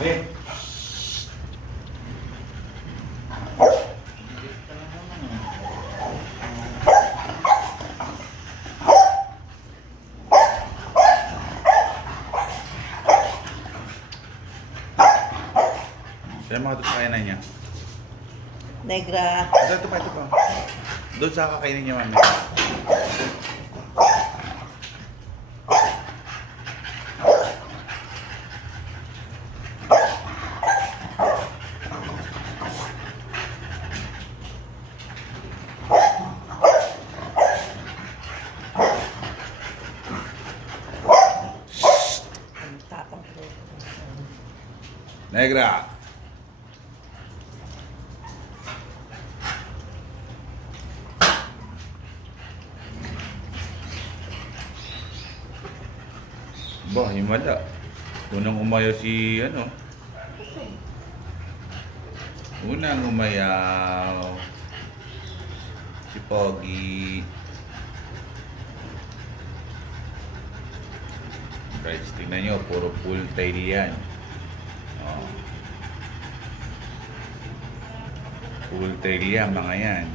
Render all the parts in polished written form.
Eh, sila mga doon sa kainan niya. Negra. Ito pa, ito pa. Doon sa kakainin niya, mami. Ang tapang ko. Negra. Ba, himala. Unang umayaw si ano? Unang umayaw si Pogi. Guys, tingnan nyo, puro full tail yan. Oh. Full tail yan, mga yan.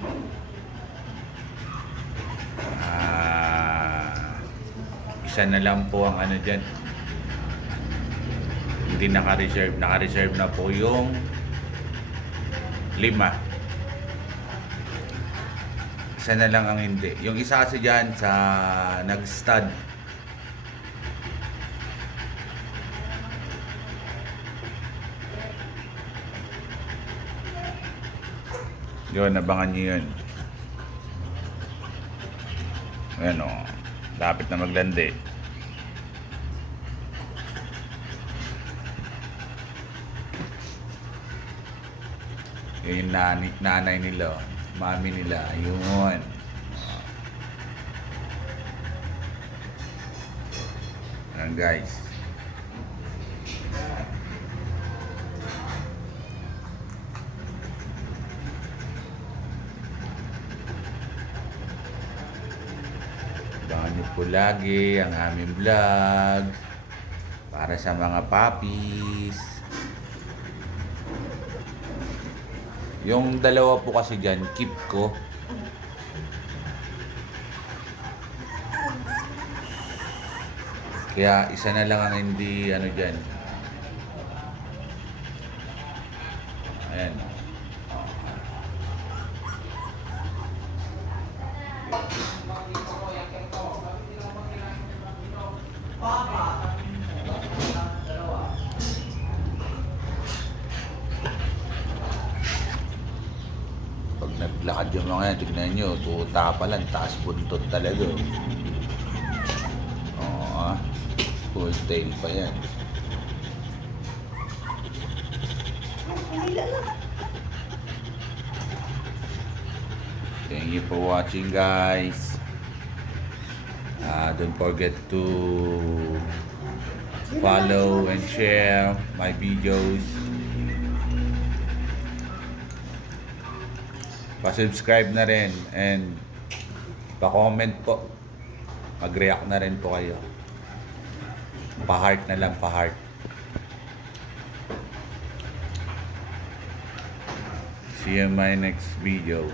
Isa na lang po ang ano dyan. Hindi naka-reserve. Naka-reserve na po yung 5. Isa na lang ang hindi. Yung isa kasi dyan sa nag-stud. Yun, nabangan nyo yun. Ayan o. Lapit na maglandi. Yun yung nanay nila. Mami nila. Yun. Ayan guys. Abangan niyo po lagi ang aming vlog para sa mga puppies. Yung dalawa po kasi dyan, keep ko. Kaya isa na lang ang hindi ano dyan. Ayan. Pag naglakad yung mga yan, tignan nyo, tuta pa lang, taas buntot talaga. Oo, full tail pa yan. Thank you for watching, guys. Don't forget to follow and share my videos. Pa-subscribe na rin and pa-comment po. Mag-react na rin po kayo. Pa-heart na lang, pa-heart. See you in my next video.